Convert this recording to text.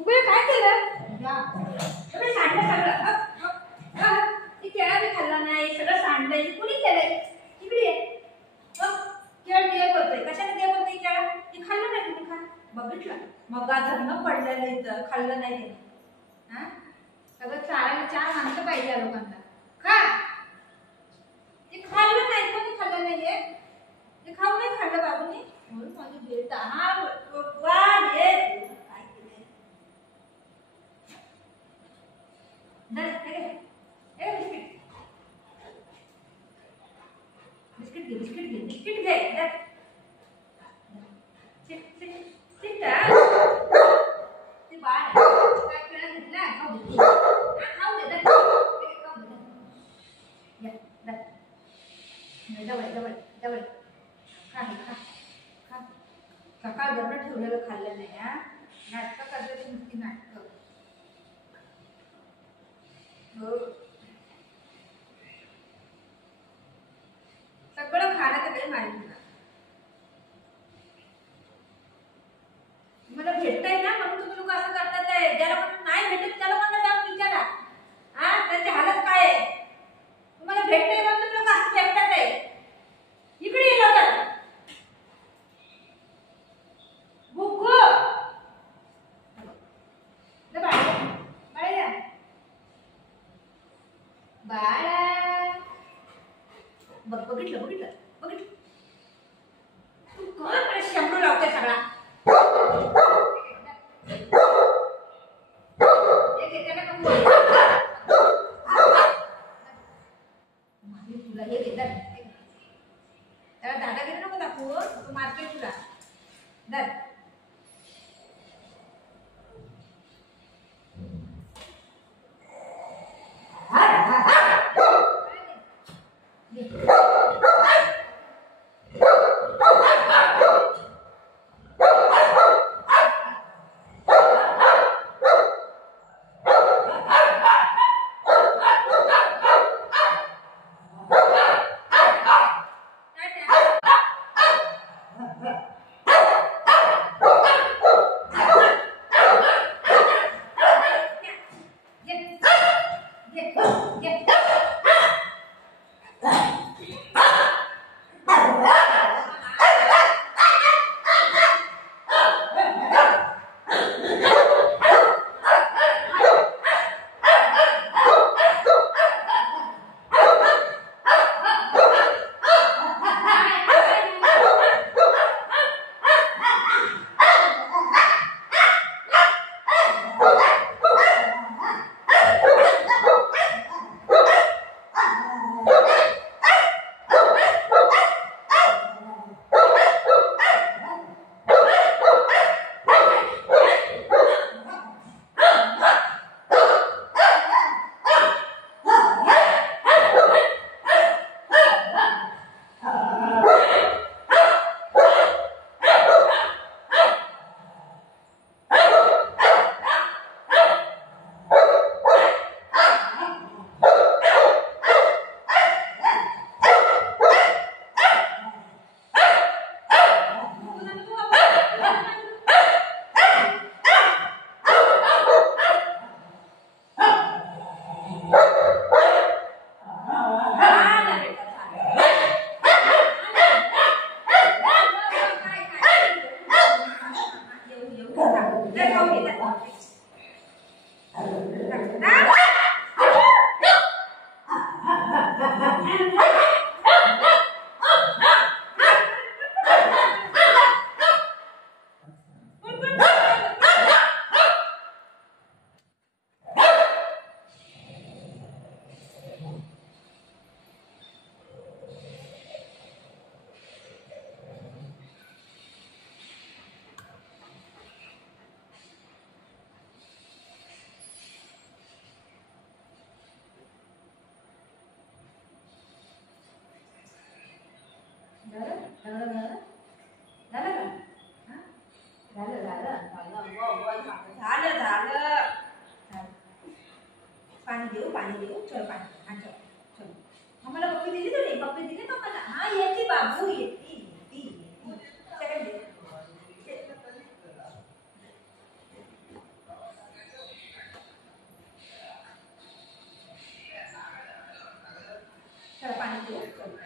उगे काय केलं या सगळं सांडलं सगळं ती केळा बी खाल्ला नाही सगळं सांडलंय कुणी केलंय इकडे ये केळ देव होतोय कशाने देव होतोय केळा ती खाल्लं नाही तुम्ही खा बघितलं मग धरणं पडलेलं इथं खाल्लं नाही ते हा सगळं चारायला चार माणसं पाहिजे लोकांना खा ते खाल्लं नाही कोणी खाल्लं नाहीये ते खाऊ नाही खाल्लं बाबूने म्हणून माझी भेट हा भगवान हे काय केलंय बिस्किट घे ते बाळ काय केळा घेतला खाऊ दे जवळ खा सकाळ जवळ ठेवलेलं खाल्लं नाही हा नाटकं करते नुसती नाटकं हो सगळं खाण्याचं काही माहिती नाही मला भेटतंय ना म्हणून तुम्ही लोक असं करतात आहे ज्याला म्हणून नाही भेटत त्याला म्हणून जाऊन विचारा हा त्याची हालत काय आहे तुम्हाला भेटतंय म्हणून तुम्ही लोक असं भेटतात आहे इकडे ये लवकर बुक्कू बाळा बघितलं तू कोणाकडे शंभू लावते सगळा तुला हे घेतात त्याला दादागिरी नको दाखवू तू मारतोय तुला दर पानी देऊ चल पानी हाँ चल चल हमारा पप्पी दिली तो नहीं पप्पी दिली तो मला हाँ ये थी बाबू ये थी सेकंड चल पाणी पिऊ चल